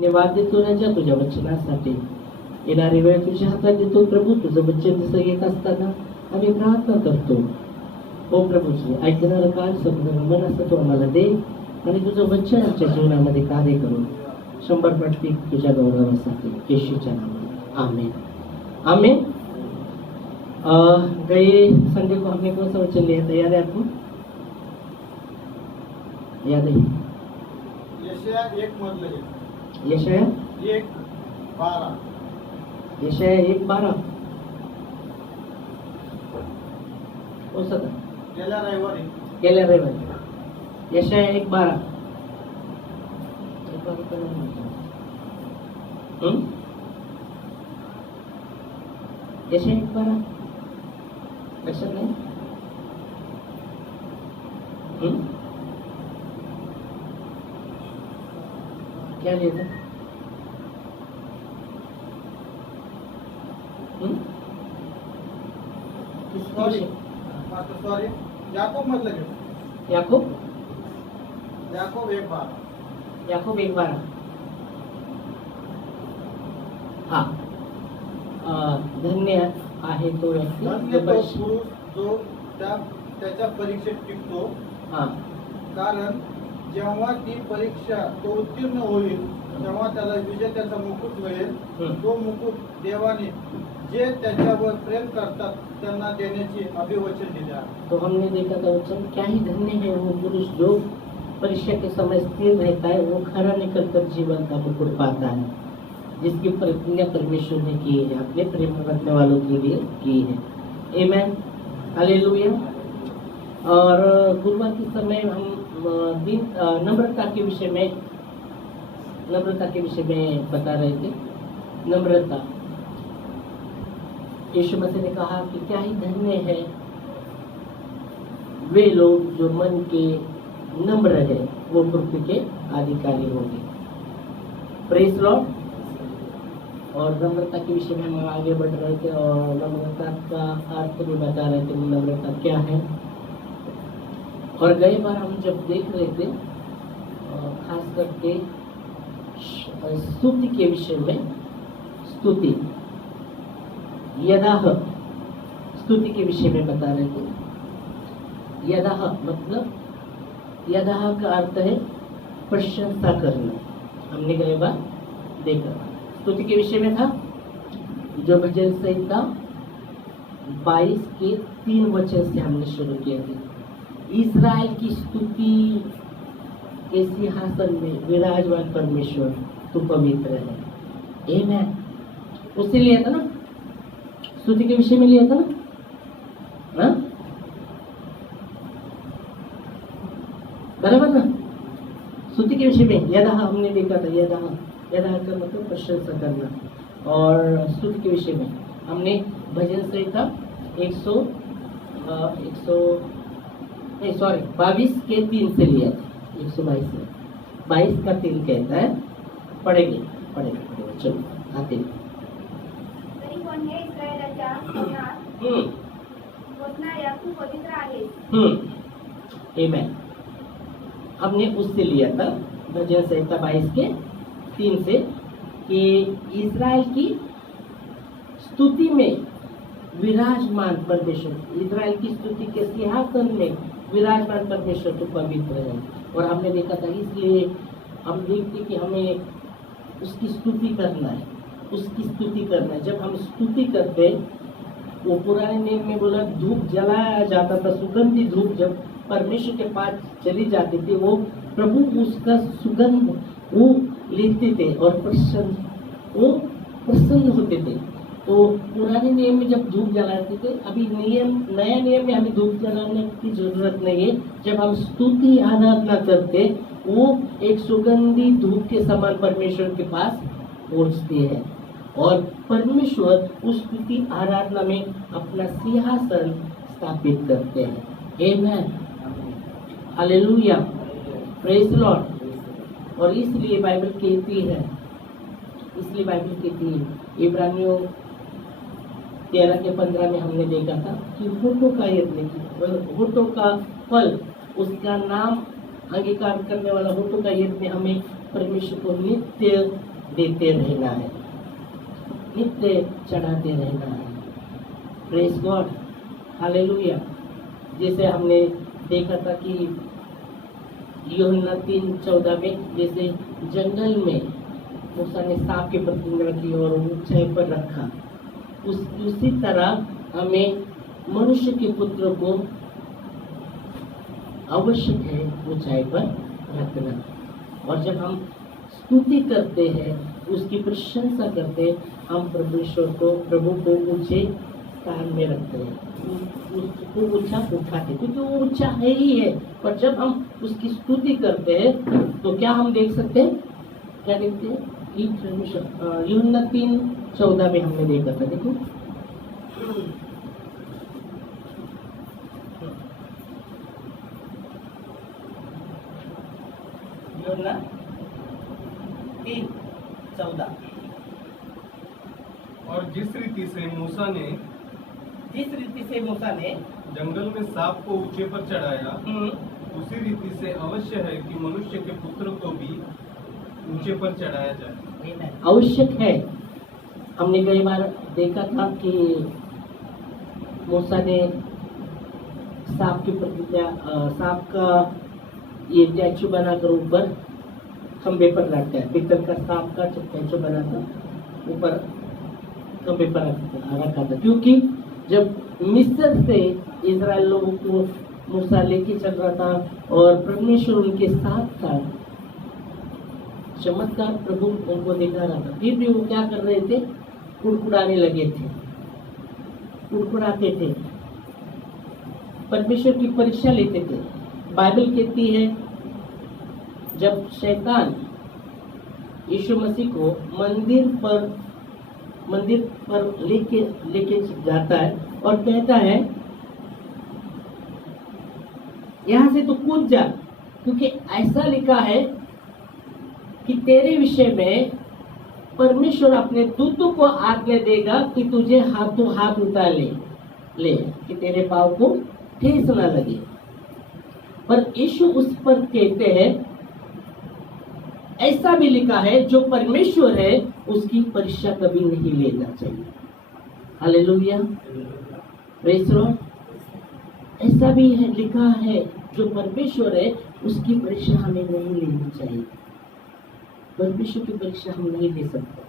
धन्यवाद देतो राजा तुझ्या वचनासाठी. येणारी वेळ तुझ्या हातात देतो प्रभू. तुझं वचन जसं येत असताना आम्ही प्रार्थना करतो. ओ प्रभूजी, ऐकणारं कान समजणारं मन असं तू आम्हाला दे आणि तुझं वचन आमच्या जीवनामध्ये कार्य करून 100% तुझ्या गौरवासाठी येशूच्या नावात आमेन. आमेन. गए संडे को हमने कौन सा वचन लिया था, याद है आपको? याद है? यशाया 1:12. यशाया 1:12. यशाया 1:12 कौन सा था? गेल्या रविवारी. गेल्या रविवारी यशाया 1:12. यशाया 1:12 लक्षात नाही? क्या लिया था? सॉरी याकूब मधलं घेऊ. याकूब याकूब 1:12. याकूब 1:12 हा. धन्य आहे तो व्यक्ती धन्य तो पुरुष जो त्याच्या परीक्षेत टिकतो. हा. कारण जेव्हा ती परीक्षा तो उत्तीर्ण होईल तेव्हा त्याला विजेत्याचा मुकुट मिळेल. तो मुकुट देवाने जे त्याच्यावर प्रेम करतात त्यांना देण्याची अभिवचन दिले आहे. तो हमने देखा था वचन, क्या ही धन्य है वो पुरुष जो परीक्षा के समय स्थिर रहता है, वो खरा निकलकर जीवन का मुकुट पाता है, जिसकी प्रतिज्ञा परमेश्वर ने की है, अपने प्रेम रखने वालों के लिए की है. आमेन. हालेलुया. और गुरुवार के समय हम नम्रता के विषय में बता रहे थे. नम्रता. यीशु मसीह ने कहा कि क्या ही धन्य है वे लोग जो मन के नम्र है, वो पृथ्वी के अधिकारी होंगे. Praise Lord. और नम्रता के विषय में हम आगे बढ़ रहे थे और नम्रता का अर्थ भी बता रहे थे. नम्रता क्या है? और गई बार हम जब देख रहे थे खास करके स्तुति के विषय में, स्तुति यदाह स्तुति के विषय में बता रहे थे. यदाह मतलब, यदाह का अर्थ है प्रशंसा करना. हमने गए बार देखा. स्तुति के विषय में था जो भजन संहिता 22 के 3 वचन से हमने शुरू किया था. इस्राएल की स्तुति के सिंहासन में विराजमान परमेश्वर तू पवित्र है. आमेन. उससे लिया था ना, स्तुति के विषय में लिया था ना, बराबर ना. स्तुति के विषय में यदा हमने देखा था. यदा का मतलब प्रशंसा करना. और स्तुति के विषय में हमने भजन संहिता 22 के 3 से लिया था. 122 से 22 का 3 कहता है. पढ़ेंगे. चलो आते हैं. तरी पण हे इस्रायलाच्या जीवनात पोचणाऱ्या तू पवित्र आहेस. आमेन. हमने उससे लिया था भजन संहिता 22 के 3 से कि इस्राएल की स्तुति में विराजमान परमेश्वर, इस्राएल की स्तुति के सिंहासन में विराजमान परमेश्वर तो पवित्र है. और हमने देखा था, इसलिए हम देखते कि हमें उसकी स्तुति करना है, उसकी स्तुति करना है. जब हम स्तुति करते, वो पुराने नियम में बोला धूप जलाया जाता था. सुगंधी धूप जब परमेश्वर के पास चली जाती थी, वो प्रभु उसका सुगंध वो लेते थे और प्रसन्न होते थे. तो पुराने नियम में जब धूप जलाते थे, अभी नया नियम में हमें धूप जलाने की जरूरत नहीं है. जब हम स्तुति आराधना करते, वो एक सुगंधी धूप के समान परमेश्वर के पास पहुंचती है और परमेश्वर उस स्तुति आराधना में अपना सिंहासन स्थापित करते हैं. आमेन. हालेलुया. Praise Lord. और इसलिए बाइबल कहती है, इब्रानियों 13 के 15 में हमने देखा था कि होठों का यज्ञ, होठों का फल, उसका नाम अंगीकार करने वाला होठों का यज्ञ हमें परमेश्वर को नित्य देते रहना है, नित्य चढ़ाते रहना है। Praise God, hallelujah. जैसे हमने देखा था कि यूहन्ना 3:14 में जैसे जंगल में मूसा ने सांप की प्रतिज्ञा रखी और ऊंचाई पर रखा, उसी तरह हमें मनुष्य के पुत्र को आवश्यक है ऊंचाई पर रखना। और जब हम स्तुति करते हैं, उसकी प्रशंसा करते हैं, हम प्रभु को ऊंचे स्थान में रखते हैं, उसको ऊंचा उठाते, क्योंकि वो ऊंचा है ही है। पर जब हम उसकी स्तुति करते हैं तो क्या हम देख सकते हैं, क्या देखते हैं? यूहन्ना 3:14 में हमने देखा था, देखो यूहन्ना 3:14। और जिस रीति से मूसा ने जंगल में सांप को ऊंचे पर चढ़ाया, उसी रीति से अवश्य है कि मनुष्य के पुत्र को भी ऊंचे पर चढ़ाया जाए। आवश्यक है। हमने कई बार देखा था कि मूसा ने सांप की प्रतिज्ञा, सांप का ये स्टैचू बनाकर ऊपर खंबे पर रखा, पीतल का सांप का स्टैचू बनाकर ऊपर खंबे पर रखा था, क्योंकि जब मिस्र से इजराइल लोगों को मूसा लेके चल रहा था और परमेश्वर उनके साथ था, चमत्कार प्रभु उनको दिखा रहा था, फिर भी वो क्या कर रहे थे? कुड़कुड़ाने लगे थे, कुड़कुड़ाते थे, परमेश्वर की परीक्षा लेते थे। बाइबल कहती है जब शैतान यीशु मसीह को मंदिर पर लेके जाता है और कहता है यहाँ से तो कूद जा, क्योंकि ऐसा लिखा है कि तेरे विषय में परमेश्वर अपने दूतों को आज्ञा देगा कि तुझे हाथों हाथ उठा ले कि तेरे पाँव को ठेस ना लगे। पर यीशु उस पर कहते हैं ऐसा भी लिखा है जो परमेश्वर है उसकी परीक्षा कभी नहीं लेना चाहिए। Hallelujah, praise Lord. ऐसा भी है, लिखा है जो परमेश्वर है उसकी परीक्षा हमें नहीं लेनी चाहिए। परमेश्वर की परीक्षा हम नहीं ले सकते।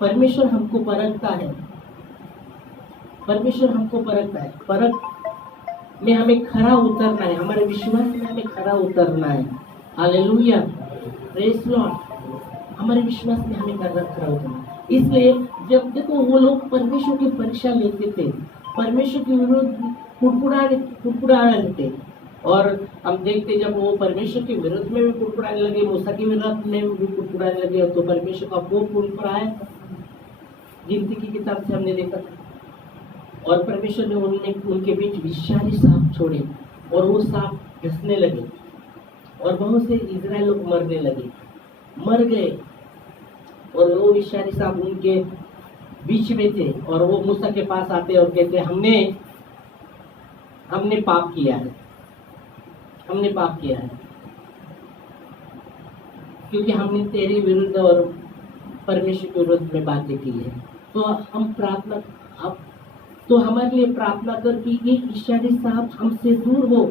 परमेश्वर हमको परखता है, परमेश्वर हमको परखता है। परख में हमें खरा उतरना है, हमारे विश्वास में हमें खरा उतरना है। Hallelujah, praise Lord. हमारे विश्वास में हमें खरा उतरना है। इसलिए जब देखो वो लोग परमेश्वर की परीक्षा लेते थे, परमेश्वर के विरुद्ध कुड़कुड़ाने थे, और हम देखते जब वो परमेश्वर के विरुद्ध में भी कुड़कुड़ाने लगे, मूसा के विरुद्ध में भी कुड़कुड़ाने लगे, तो परमेश्वर का कोप कुड़कुड़ाया। गिनती की किताब से हमने देखा था। और परमेश्वर ने उनके बीच विषारी सांप छोड़े और वो सांप घसने लगे और बहुत से इजराइल लोग मर गए। और वो विषारी सांप उनके बीच में थे और वो मूसा के पास आते और कहते हमने पाप किया है, क्योंकि हमने तेरे विरुद्ध और परमेश्वर के विरुद्ध में बातें की है। तो हमारे लिए प्रार्थना कर कि ये विषारी सांप हमसे दूर हो।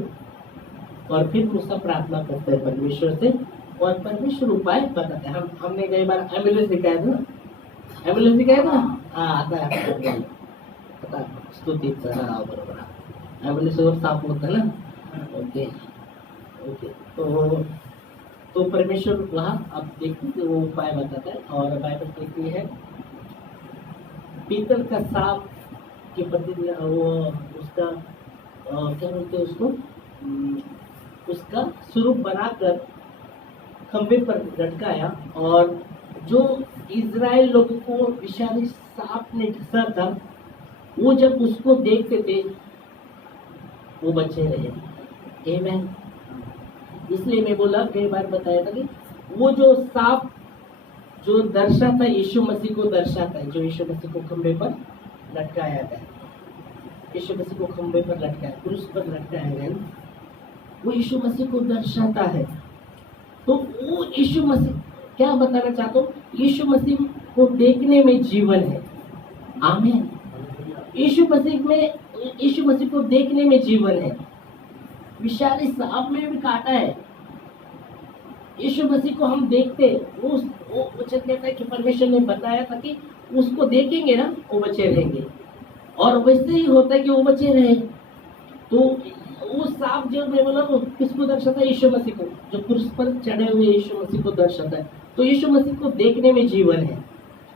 और फिर मूसा प्रार्थना करते हैं परमेश्वर से और परमेश्वर उपाय बताते हैं। हमने कई बार एम्बुलेंस दिखाया था। आता है स्तुति बरोबर एम्बुलेंस और सांप होता है ना। ओके, तो परमेश्वर वहाँ आप देखते हैं वो उपाय बताता है। और बाइबल कहती है पीतल का सांप के प्रति वो उसका क्या बोलते हैं उसको, उसका स्वरूप बनाकर खंबे पर लटकाया, और जो इजराइल लोगों को विषारी सांप ने डसा था वो जब उसको देखते थे वो बचे रहे। आमीन। इसलिए मैं बोला, कई बार बताया था कि वो जो सांप जो दर्शाता यीशु मसीह को दर्शाता है, जो यीशु मसीह को खंबे पर लटकाया गया, यीशु मसीह को खंबे पर लटकाया, क्रूस पर लटकाया गया, वो यीशु मसीह को दर्शाता है। तो वो यीशु मसीह क्या बताना चाहता हूँ, यीशु मसीह को देखने में जीवन है। आमीन। यीशु मसीह को देखने में जीवन है। विषारी सांप में भी कांटा है। यीशु मसीह को हम देखते, वो वचन कहता है कि परमेश्वर ने बताया था कि उसको देखेंगे ना वो बचे रहेंगे, और वैसे ही होता है कि वो बचे रहे। तो वो सांप जो मैं बोला वो किसको दर्शाता है? यीशु मसीह को, जो क्रूस पर चढ़े हुए यीशु मसीह को दर्शाता है। तो यीशु मसीह को देखने में जीवन है।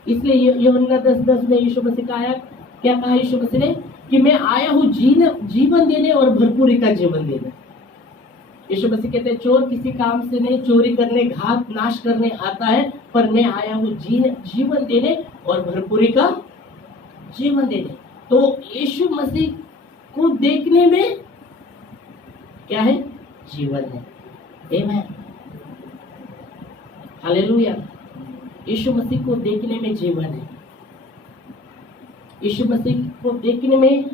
इसलिए यूहन्ना 10:10 में यीशु मसीह का आया, क्या कहा यीशु मसीह ने कि मैं आया हूँ जीवन देने और भरपूरी का जीवन देने। यीशु मसीह कहते हैं चोर किसी काम से नहीं, चोरी करने, घात नाश करने आता है, पर मैं आया हूँ जीवन देने और भरपूरी का जीवन देने। तो यीशु मसीह को देखने में क्या है? जीवन है। आमीन। हालेलुया। यीशु मसीह को देखने में जीवन है। यीशु मसीह को देखने में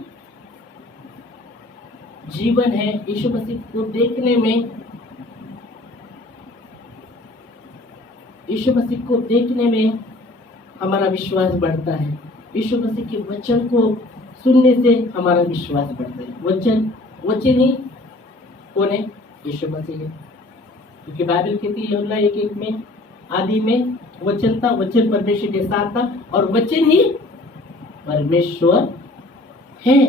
जीवन है। यीशु मसीह को देखने में, यीशु मसीह को देखने में हमारा विश्वास बढ़ता है। यीशु मसीह के वचन को सुनने से हमारा विश्वास बढ़ता है। वचन ही कौन है? यीशु मसीह है। क्योंकि बाइबल कहती है यूहन्ना 1:1 में, आदि में वचन था, वचन परमेश्वर के साथ था और वचन ही परमेश्वर है।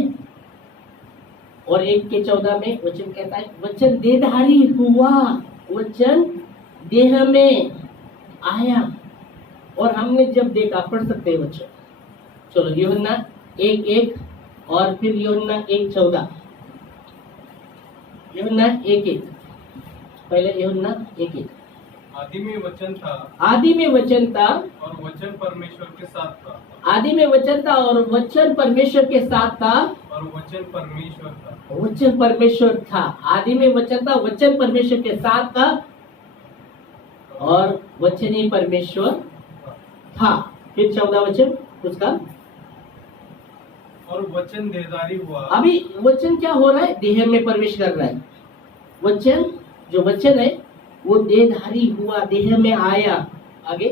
और 1:14 में वचन कहता है वचन देहधारी हुआ, वचन देह में आया और हमने जब देखा। पढ़ सकते हैं वचन। चलो यूहन्ना 1:1 और फिर यूहन्ना 1:14। यूहन्ना 1:1, पहले यूहन्ना 1:1। आदि में वचन था, आदि में वचन था और वचन परमेश्वर के साथ था, आदि में वचन था और वचन परमेश्वर के साथ था, और वचन परमेश्वर था। वचन परमेश्वर था। आदि में वचन था, वचन परमेश्वर के साथ था और वचन ही परमेश्वर था। फिर 14 वचन उसका, और वचन देहधारी हुआ। अभी वचन क्या हो रहा है? देह में प्रवेश कर रहा है। वचन, जो वचन है वो देहधारी हुआ, देह में आया। आगे,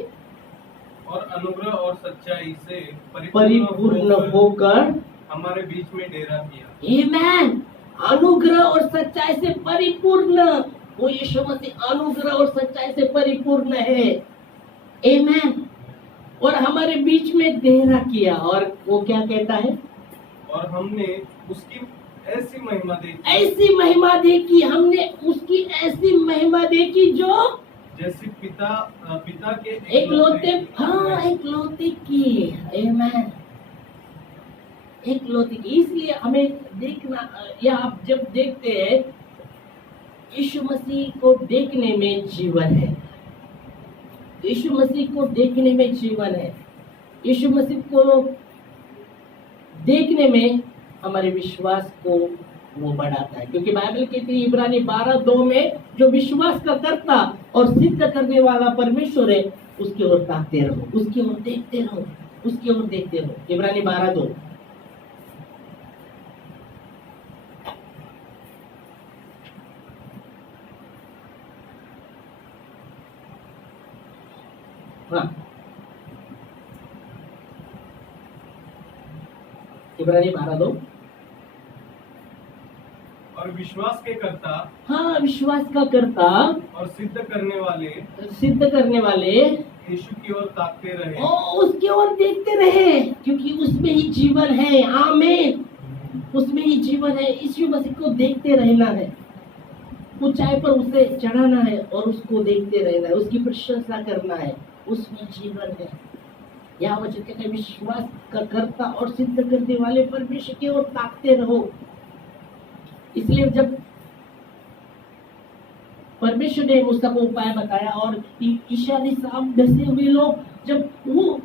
और अनुग्रह और सच्चाई से परिपूर्ण होकर हमारे बीच में डेरा किया। आमीन। अनुग्रह और सच्चाई से परिपूर्ण, वो यीशु मसीह अनुग्रह और सच्चाई से परिपूर्ण है। आमीन। और हमारे बीच में डेरा किया। और वो क्या कहता है? और हमने उसकी ऐसी महिमा देखी, ऐसी महिमा देखी, हमने उसकी ऐसी महिमा देखी जो जैसे पिता के एकलौते, हाँ एकलौते की। आमीन। एकलौते की। इसलिए हमें देखना, या आप जब देखते हैं यीशु मसीह को देखने में जीवन है। यीशु मसीह को देखने में जीवन है। यीशु मसीह को देखने में हमारे विश्वास को वो बढ़ाता है। क्योंकि बाइबल कहती है इब्रानी 12:2 में, जो विश्वास का कर्ता और सिद्ध करने वाला परमेश्वर है उसकी ओर ताकते रहो, उसकी ओर देखते रहो, उसकी ओर देखते रहो। इब्रानी 12:2। हाँ, इब्रानी 12:2। और विश्वास के कर्ता, हाँ विश्वास का कर्ता और सिद्ध करने वाले यीशु की ओर ताकते रहे, और उसकी ओर देखते रहे, क्योंकि उसमें ही जीवन है। आमीन। उसमें ही जीवन है। यीशु मसीह को देखते रहना है, ऊंचाई पर उसे चढ़ाना है और उसको देखते रहना है, उसकी प्रशंसा करना है, उसमें जीवन है। यहाँ वचन कहते हैं विश्वास का कर्ता और सिद्ध करने वाले परमेश्वर की ओर ताकते रहो। इसलिए जब परमेश्वर ने मूसा को उपाय बताया और इशारे सांप डसे हुए लोग, जब वो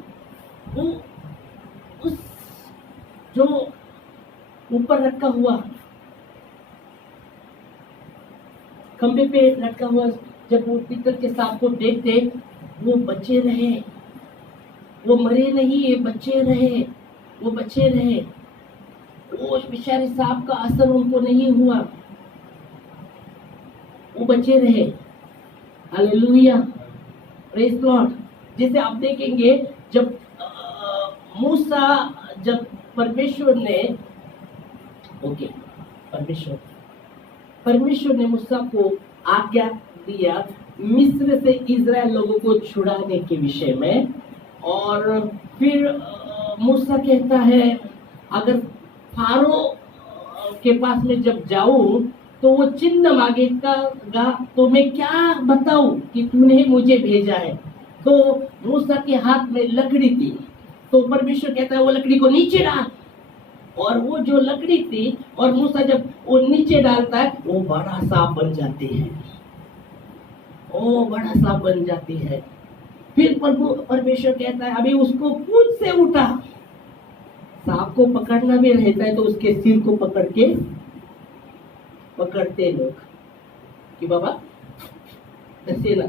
उस जो ऊपर लटका हुआ, खंबे पे लटका हुआ, जब वो पीतल के सांप को देखते, वो बचे रहे, वो मरे नहीं, ये बचे रहे, वो बचे रहे। वो बेचारे सांप का असर उनको नहीं हुआ, वो बचे रहे। Hallelujah, praise Lord. जैसे आप देखेंगे जब मूसा, जब परमेश्वर ने परमेश्वर ने मूसा को आज्ञा दिया मिस्र से इजराइल लोगों को छुड़ाने के विषय में, और फिर मूसा कहता है अगर फारो के पास में जब जाऊं तो वो चिन्ह मांगेगा तो मैं क्या बताऊं कि तूने मुझे भेजा है। तो मूसा के हाथ में लकड़ी थी, तो परमेश्वर कहता है वो लकड़ी को नीचे डाल, और वो जो लकड़ी थी और मूसा जब वो नीचे डालता है वो बड़ा सांप बन जाती है, वो बड़ा सांप बन जाती है। फिर परमेश्वर कहता है अभी उसको पूंछ से उठा। सांप को पकड़ना भी रहता है तो उसके सिर को पकड़ते लोग कि बाबा ऐसे ना,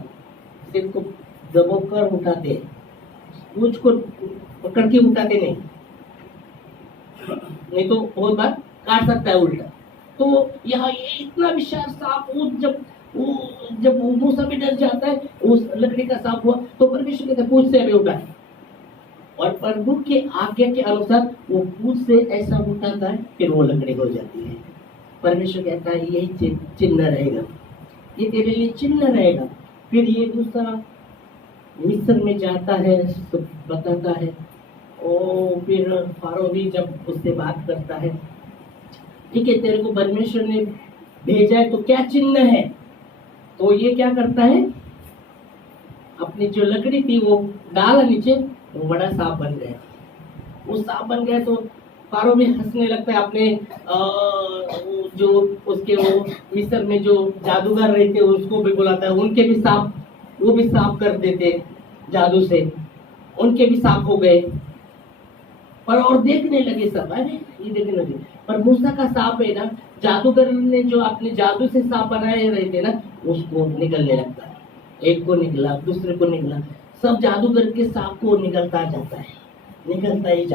सिर को दबोकर उठाते, पूंछ को पकड़ के उठाते नहीं तो बहुत बार काट सकता है उल्टा। तो यहाँ ये इतना विशाल सांप, जब मूसा भी डर जाता है, उस लकड़ी का सांप हुआ तो परमेश्वर कहता है पूंछ से अभी उठा, और प्रभु के आज्ञा के अनुसार वो पूंछ से ऐसा उठाता है, फिर वो लकड़ी हो जाती है। परमेश्वर कहता है यही चिन्ह रहेगा, ये तेरे लिए चिन्ह रहेगा। फिर ये दूसरा मिस्र में जाता है तो बताता है, और फिर फारो भी जब उससे बात करता है, ठीक है तेरे को परमेश्वर ने भेजा है तो क्या चिन्ह है, तो ये क्या करता है अपनी जो लकड़ी थी वो डाला नीचे, वो बड़ा सांप बन गया। वो सांप बन गया तो फारो भी हंसने लगता है, अपने जो उसके वो मिस्र में जो जादूगर रहते उसको भी बुलाता है, उनके भी सांप, वो भी सांप कर देते जादू से, उनके भी सांप हो गए। और देखने लगे सब, अरे ये देखने लगे, पर मूसा का सांप है ना, जादूगर ने जो अपने जादू से सांप बनाए रहते ना, उसको निकलने लगता है। एक को निकला, दूसरे को निकला, सब जादूगर के सांप को निकलता जाता है, निकलता ही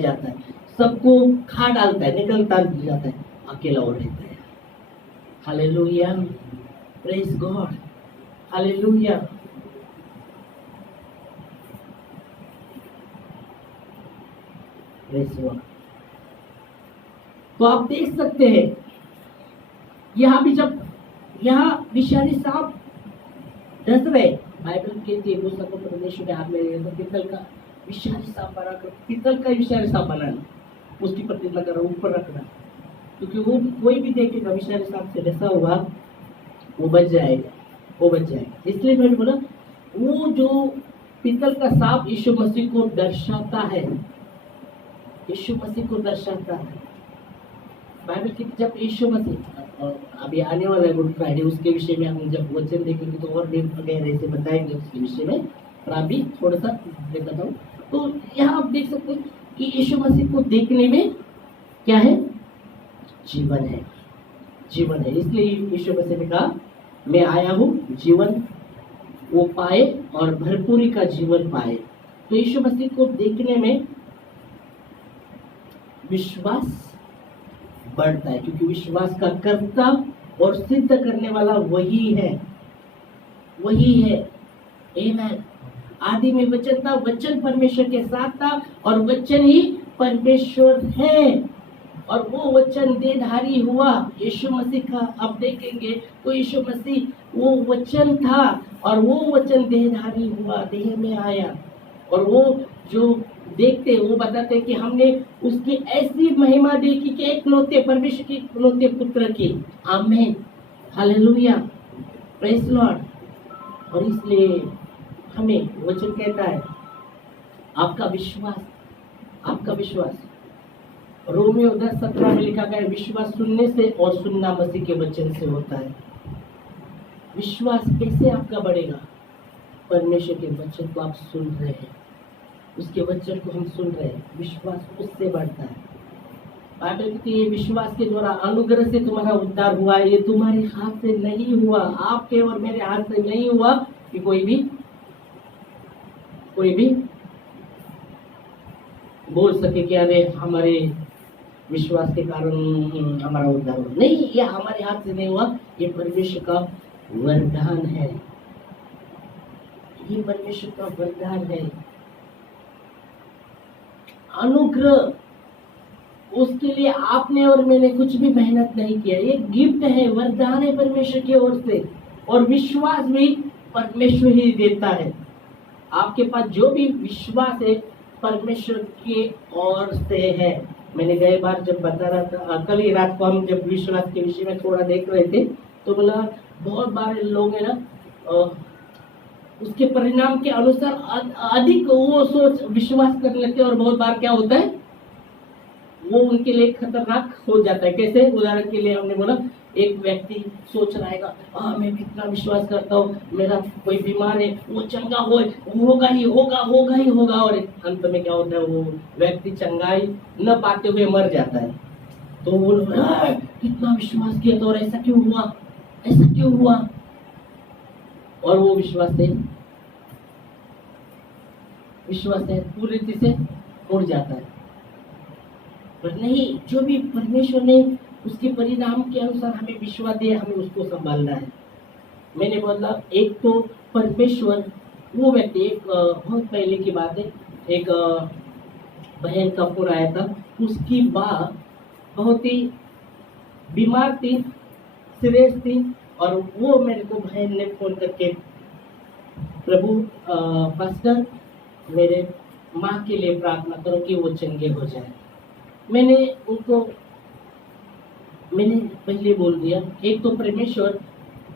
जाता है, सबको खा डालता है, निकलता जाता है, अकेला वो रहता है। Hallelujah, praise God, hallelujah. तो आप देख सकते हैं यहाँ भी, जब यहाँ विषारी सांप डस रहे, बाइबल कहती है मूसा को परमेश्वर ने हाथ में पीतल का विषारी सांप बनाकर, पीतल का विषारी सांप बनाना, उसकी प्रतिज्ञा करो ऊपर रखना, क्योंकि वो कोई भी देखेगा विषारी सांप से डसा हुआ वो बच जाएगा। इसलिए मैंने बोला वो जो पीतल का सांप यीशु मसीह को दर्शाता है, बाइबल की जब यीशु मसीह, अभी आने वाला है गुड फ्राइडे, उसके विषय में हम जब वचन देखेंगे तो और गहरे से बताएंगे उसके विषय में, पर अभी थोड़ा सा बताता हूँ। तो यहाँ आप देख सकते हैं कि यीशु मसीह को देखने में क्या है, जीवन है। इसलिए यीशु मसीह ने कहा मैं आया हूँ जीवन वो पाए और भरपूरी का जीवन पाए। तो यीशु मसीह को देखने में विश्वास बढ़ता है, क्योंकि विश्वास का कर्ता और सिद्ध करने वाला वही है। आमीन। आदि में वचन था, वचन परमेश्वर के साथ था और वचन ही परमेश्वर है, और वो वचन देहधारी हुआ। यीशु मसीह का आप देखेंगे तो यीशु मसीह वो वचन था और वो वचन देहधारी हुआ, देह में आया, और वो जो देखते वो बताते कि हमने उसकी ऐसी महिमा देखी कि एकलौते परमेश्वर के एकलौते पुत्र की। आमीन, हालेलुया, प्रेज लॉर्ड। और इसलिए हमें वचन कहता है आपका विश्वास रोमियो 10:17 में लिखा गया है, विश्वास सुनने से और सुनना मसीह के वचन से होता है। विश्वास कैसे आपका बढ़ेगा? परमेश्वर के वचन को आप सुन रहे हैं, उसके वचन को हम सुन रहे हैं, विश्वास उससे बढ़ता है। बाइबल कहती है विश्वास के द्वारा अनुग्रह से तुम्हारा उद्धार हुआ है, ये तुम्हारे हाथ से नहीं हुआ, आपके और मेरे हाथ से नहीं हुआ कि कोई भी बोल सके कि अरे हमारे विश्वास के कारण हमारा उद्धार हुआ। नहीं, ये हमारे हाथ से नहीं हुआ, ये परमेश्वर का वरदान है, ये परमेश्वर का वरदान है, अनुग्रह। उसके लिए आपने और मैंने कुछ भी मेहनत नहीं किया, ये गिफ्ट है, वरदान है परमेश्वर की ओर से। और विश्वास भी परमेश्वर ही देता है। आपके पास जो भी विश्वास है परमेश्वर की ओर से है। मैंने गए बार जब बता रहा था, कल ही रात को हम जब विश्वास के विषय में थोड़ा देख रहे थे, तो बोला बहुत बार लोग है ना उसके परिणाम के अनुसार अधिक वो सोच विश्वास कर लेते हैं, और बहुत बार क्या होता है वो उनके लिए खतरनाक हो जाता है। कैसे? उदाहरण के लिए हमने बोला एक व्यक्ति सोच रहा है मैं कितना विश्वास करता हूँ, मेरा कोई बीमार है वो चंगा होगा ही होगा, और अंत में क्या होता है वो व्यक्ति चंगाई न पाते हुए मर जाता है। तो वो कितना विश्वास किया था और ऐसा क्यों हुआ, और वो विश्वास से पूरी रीति से उड़ जाता है। पर नहीं, जो भी परमेश्वर ने उसके परिणाम के अनुसार हमें विश्वास दिया, हमें उसको संभालना है। मैंने बोला एक तो परमेश्वर, वो व्यक्ति, एक बहुत पहले की बात है, एक बहन का फोन आया था, उसकी माँ बहुत ही बीमार थी, सीरियस थी, और वो मेरे को बहन ने फोन करके प्रभु पास्टर मेरे माँ के लिए प्रार्थना करो कि वो चंगे हो जाए। मैंने पहले बोल दिया, एक तो परमेश्वर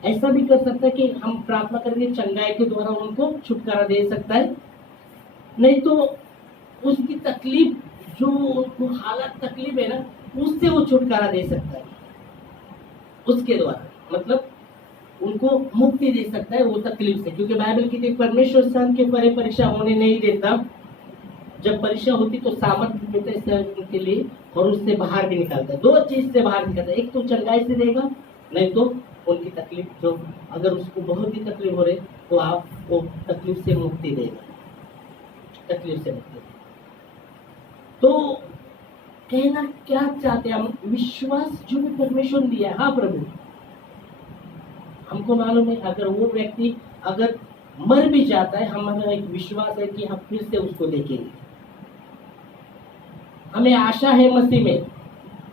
ऐसा भी कर सकता है कि हम प्रार्थना करके चंगाई के द्वारा उनको छुटकारा दे सकता है, नहीं तो उसकी तकलीफ, जो उनको हालत तकलीफ है ना, उससे वो छुटकारा दे सकता है उसके द्वारा, मतलब उनको मुक्ति दे सकता है वो तकलीफ से। क्योंकि बाइबल की परमेश्वर सन के परे परीक्षा होने नहीं देता। जब परीक्षा होती तो सामर्थ्य मिलता है के लिए, और उससे बाहर भी निकालता है। दो चीज से बाहर निकालता है, एक तो चंगाई से देगा, नहीं तो उनकी तकलीफ, जो अगर उसको बहुत ही तकलीफ हो रही तो आप वो तकलीफ से मुक्ति देगा, तकलीफ से मुक्ति देगा। तो कहना क्या चाहते हैं हम, विश्वास जो भी परमेश्वर ने दिया है, हाँ प्रभु हमको मालूम है अगर वो व्यक्ति अगर मर भी जाता है, हमारा एक विश्वास है कि हम फिर से उसको देखेंगे। हमें आशा है मसीह में।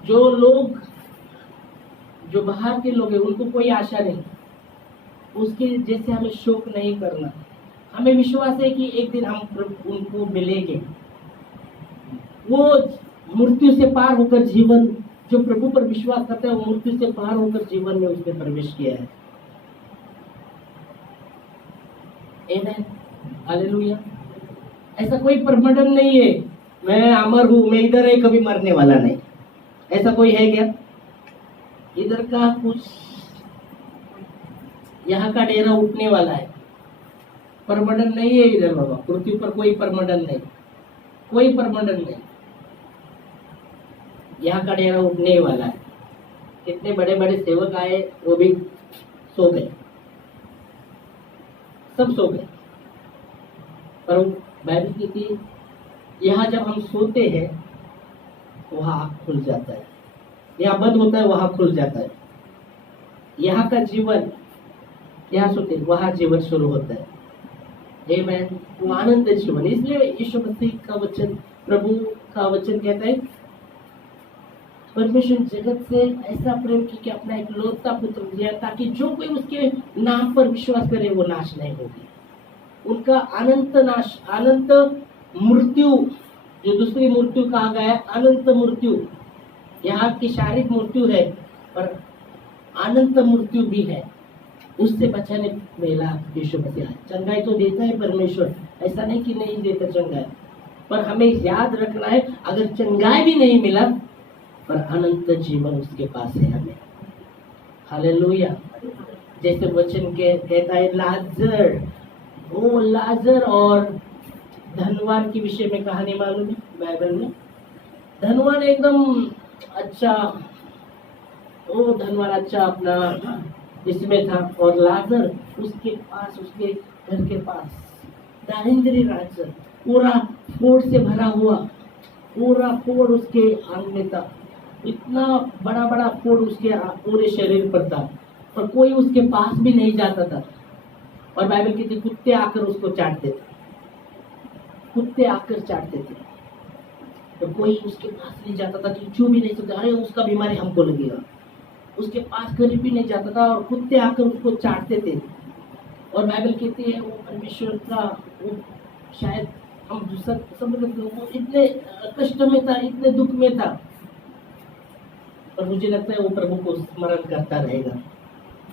जो लोग, जो बाहर के लोग हैं, उनको कोई आशा नहीं, उसके जैसे हमें शोक नहीं करना। हमें विश्वास है कि एक दिन हम उनको मिलेंगे। वो मृत्यु से पार होकर जीवन, जो प्रभु पर विश्वास करता है वो मृत्यु से पार होकर जीवन में उसने प्रवेश किया है। आमेन, हालेलुया। ऐसा कोई परमानेंट नहीं है, मैं अमर हूं, मैं इधर है, कभी मरने वाला नहीं, ऐसा कोई है क्या? इधर का कुछ, यहाँ का डेरा उठने वाला है, परमानेंट नहीं है इधर बाबा। पृथ्वी पर कोई परमानेंट नहीं, कोई परमानेंट नहीं, यहाँ का डेरा उठने वाला है। कितने बड़े बड़े सेवक आए, वो भी सो गए, सब सो गए। पर बाइबल कहती है यहाँ जब हम सोते हैं वहाँ आँख खुल जाता है, यहाँ बंद होता है वहाँ खुल जाता है। यहाँ का जीवन, यहाँ सोते वहाँ जीवन शुरू होता है। आमेन, वो आनंद जीवन। इसलिए यीशु मसीह का वचन, प्रभु का वचन कहता है परमेश्वर जगत से ऐसा प्रेम कि अपना एक लौता पुत्र दिया, ताकि जो कोई उसके नाम पर विश्वास करे वो नाश नहीं होगी। उनका अनंत नाश, अनंत मृत्यु, जो दूसरी मृत्यु कहा गया है, अनंत मृत्यु, यहाँ की शारीरिक मृत्यु है पर अनंत मृत्यु भी है, उससे बचाने मेला यीशु मसीह। चंगाई तो देता है परमेश्वर, ऐसा नहीं कि नहीं देता चंगाई, पर हमें याद रखना है अगर चंगाई भी नहीं मिला पर अनंत जीवन उसके पास है हमें। हालेलुया। जैसे वचन कहता है लाजर और धनवान के विषय में कहानी मालूम है बाइबल में। धनवान एकदम अच्छा, वो धनवान अच्छा अपना इसमें था, और लाजर उसके पास, उसके घर के पास दारिद्र्य राज्य, पूरा फोड़ से भरा हुआ, पूरा फोड़ उसके आंग में था, इतना बड़ा बड़ा फोड़ उसके पूरे शरीर पर था, और कोई उसके पास भी नहीं जाता था। और बाइबल कहती कुत्ते आकर उसको चाटते थे, कुत्ते आकर चाटते थे। तो कोई उसके पास नहीं जाता था कि छू भी नहीं सकता, अरे उसका बीमारी हमको लगेगा। उसके पास करीब भी नहीं जाता था और कुत्ते आकर उसको चाटते थे। और बाइबल कहती है वो परमेश्वर का वो शायद हम समझ सकते वो इतने कष्ट में था, इतने दुख में था, पर मुझे लगता है वो प्रभु को स्मरण करता रहेगा।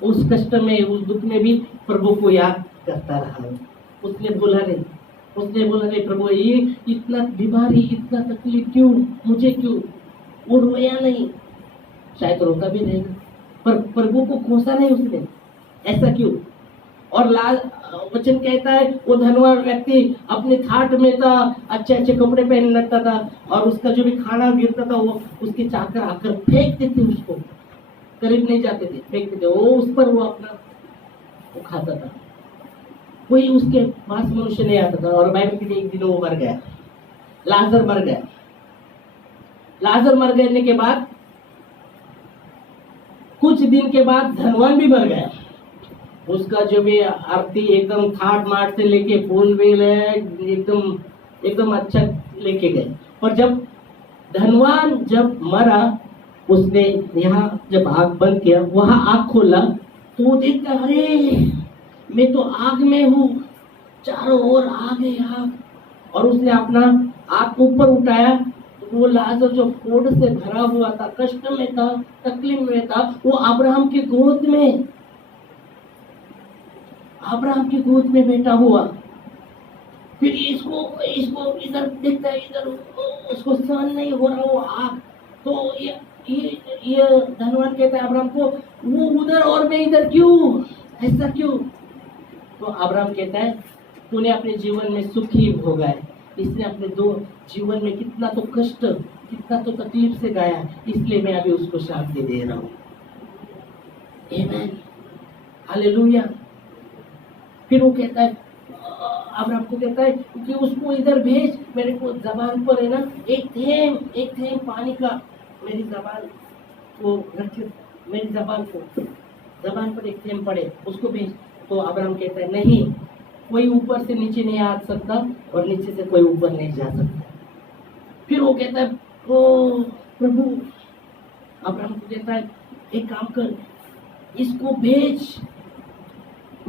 उस कष्ट में, उस दुख में भी प्रभु को याद करता रहा। उसने बोला नहीं प्रभु ये इतना बीमारी, इतना तकलीफ क्यों, मुझे क्यों? वो रोया नहीं, शायद रोता भी रहेगा, पर प्रभु को कोसा नहीं उसने, ऐसा क्यों? और वचन कहता है वो धनवान व्यक्ति अपने थाट में था, अच्छे अच्छे कपड़े पहन लगता था और उसका जो भी खाना गिरता था वो उसके चाकर आकर फेंकते थे, उसको करीब नहीं जाते थे, फेंकते थे। वो उस पर वो अपना वो खाता था, कोई उसके पास मनुष्य नहीं आता था। और बाइबल के एक दिन वो मर गया, लाजर मर गया। लाजर मर गए के बाद कुछ दिन के बाद धनवान भी मर गया। उसका जो भी आरती एकदम थाट माट से लेके फूल भी एकदम अच्छा लेके गए। पर जब धनवान जब मरा, उसने यहाँ जब आग बंद किया, वहां आग खोला तो वो देखता अरे मैं तो आग में हूँ, चारों ओर आग है आग। और उसने अपना आग ऊपर उठाया, वो लाजर जो कोढ़ से भरा हुआ था, कष्ट में था, तकलीफ में था, वो अब्राहम की गोद में बैठा हुआ। फिर इसको इधर देखता है, इधर उसको सहन नहीं हो रहा वो आग। तो ये धनवान कहता है अब्राहम को, वो उधर और मैं इधर क्यों, ऐसा क्यों? तो अब्राहम कहता है तूने अपने जीवन में सुखी भोगा है, इसने अपने दो जीवन में कितना तो कष्ट, कितना तो तकलीफ से गाया, इसलिए मैं अभी उसको शांति दे रहा हूँ। आमीन, हालेलुया। फिर वो कहता है, अब्राहम को कहता है कि उसको इधर भेज, मेरे को जबान पर है ना एक थेम पानी का, मेरी जबान को रख, मेरी जबान पर एक थेम पड़े, उसको भेज। तो अब्राहम कहता है नहीं, कोई ऊपर से नीचे नहीं आ सकता और नीचे से कोई ऊपर नहीं जा सकता। फिर वो कहता है ओ प्रभु, अब्राहम को कहता है एक काम कर, इसको भेज,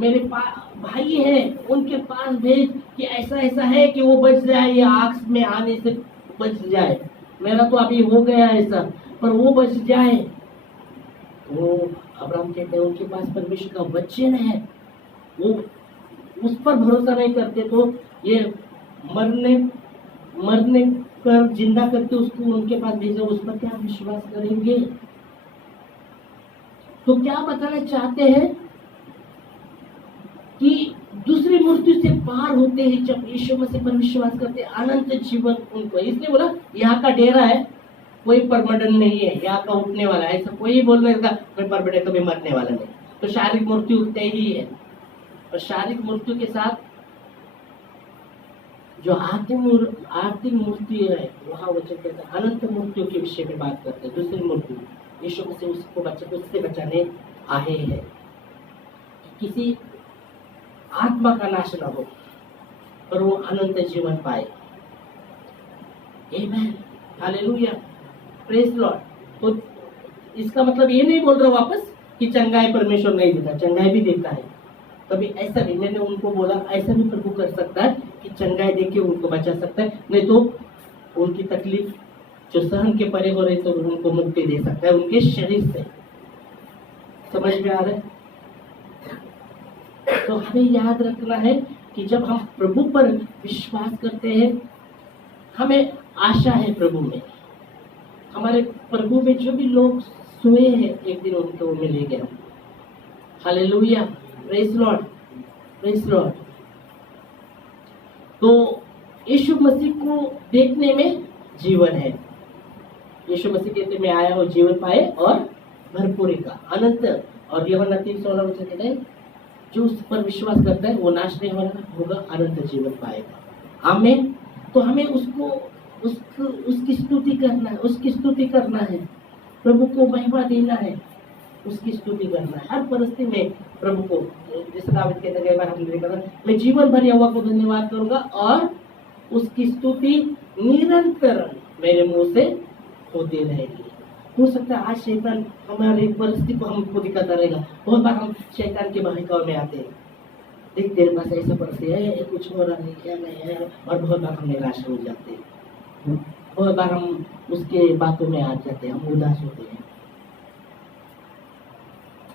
मेरे भाई है उनके पास भेज कि ऐसा ऐसा है कि वो बच जाए, ये आग में आने से बच जाए। मेरा तो अभी हो गया ऐसा, पर वो बच जाए। वो अब्राहम कहते हैं उनके पास परमेश्वर का वचन है, वो उस पर भरोसा नहीं करते तो ये मरने कर जिंदा करके उसको उनके पास भेजा, उस पर क्या विश्वास करेंगे? तो क्या बताना चाहते हैं कि दूसरी मृत्यु से पार होते हैं जब यीशु मसीह पर विश्वास करते, अनंत जीवन उनको। इसलिए बोला यहाँ का डेरा है, कोई परमानेंट नहीं है, यहाँ का उठने वाला है, ऐसा कोई बोलने का कोई परमानेंट कभी मरने वाला नहीं। तो शारीरिक मृत्यु तय ही है, और शारीरिक मृत्यु के साथ जो आर्थिक मृत्यु है, वहाँ वचन कहता है अनंत मृत्यु के विषय में बात करते हैं। दूसरी मृत्यु यीशु मसीह उससे बचाने आए हैं, किसी आत्मा का नाश न हो पर वो अनंत जीवन पाए। आमीन, हालेलुया, प्रेज लॉर्ड। तो इसका मतलब ये नहीं बोल रहा वापस कि चंगाई परमेश्वर नहीं देता, चंगाई भी देता है। कभी ऐसा भी मैंने उनको बोला, ऐसा भी प्रभु कर सकता है कि चंगाई देके उनको बचा सकता है, नहीं तो उनकी तकलीफ जो सहन के परे हो रही तो उनको मुक्ति दे सकता है उनके शरीर से। समझ में आ रहा है? तो हमें याद रखना है कि जब हम प्रभु पर विश्वास करते हैं, हमें आशा है प्रभु में, हमारे प्रभु में जो भी लोग सोए हैं एक दिन उनको मिलेंगे। Hallelujah, praise Lord, praise Lord. तो यीशु मसीह को देखने में जीवन है। यीशु मसीह कहते मैं आया हूँ जीवन पाए और भरपूरी का, अनंत। और यूहन्ना 3:16 में कहते हैं जो उस पर विश्वास करता है वो नाश नहीं होगा, अनंत जीवन पाएगा। आमीन। तो हमें उसकी स्तुति करना है, उसकी स्तुति करना है, प्रभु को महिमा देना है। उसकी स्तुति करना है हर परिस्थिति में प्रभु को। जैसे दाऊद कहते कई बार हमने देखा था, मैं जीवन भर यहोवा को धन्यवाद करूंगा और उसकी स्तुति निरंतर मेरे मुंह से होती रहेगी। हो सकता है आज शैतान हमारी परिस्थिति को हमको दिखाता रहेगा। बहुत बार हम शैतान के बहकावे में आते हैं, देख तेरे पास ऐसा परिस्थिति है, कुछ हो रहा नहीं, क्या नहीं है, और बहुत बार हम निराश हो जाते हैं, बहुत बार हम उसके बातों में आ जाते हैं, हम उदास होते हैं।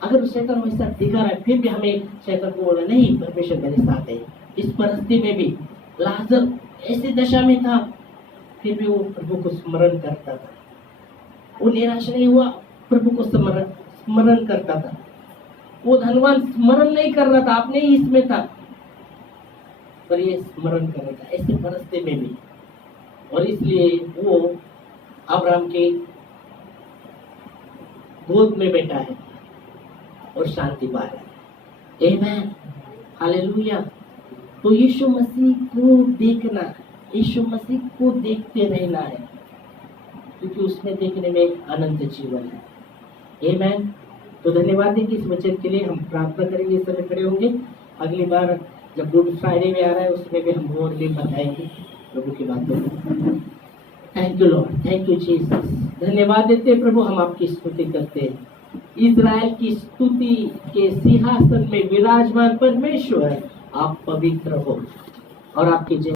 अगर शैतान वैसा दिखा रहा है, फिर भी हमें शैतान को बोलना नहीं, परमेश्वर मेरे साथ है। इस परिस्थिति में भी लाजर ऐसी दशा में था, फिर भी वो प्रभु को स्मरण करता था, वो निराश नहीं हुआ, प्रभु को स्मरण करता था। वो धनवान स्मरण नहीं कर रहा था, अपने ही इसमें था, पर ये स्मरण करेगा ऐसे परिस्थिति में भी। और इसलिए वो अब्राहम के गोद में बैठा है और शांति पा रहा है। आमीन, हालेलुया। तो यीशु मसीह को देखना, यीशु मसीह को देखते रहना है, क्योंकि उसमें देखने में अनंत जीवन है। आमीन। तो धन्यवाद है कि इस वचन के लिए हम प्रार्थना करेंगे, इस समय खड़े होंगे। अगली बार जब गुड फ्राइडे में आ रहा है उसमें भी हम और भी बताएंगे प्रभु की बातों को। Thank you Lord, thank you Jesus. धन्यवाद देते प्रभु, हम आपकी स्तुति करते हैं। इज़राइल की स्तुति के सिंहासन में विराजमान परमेश्वर, आप पवित्र हो और आपकी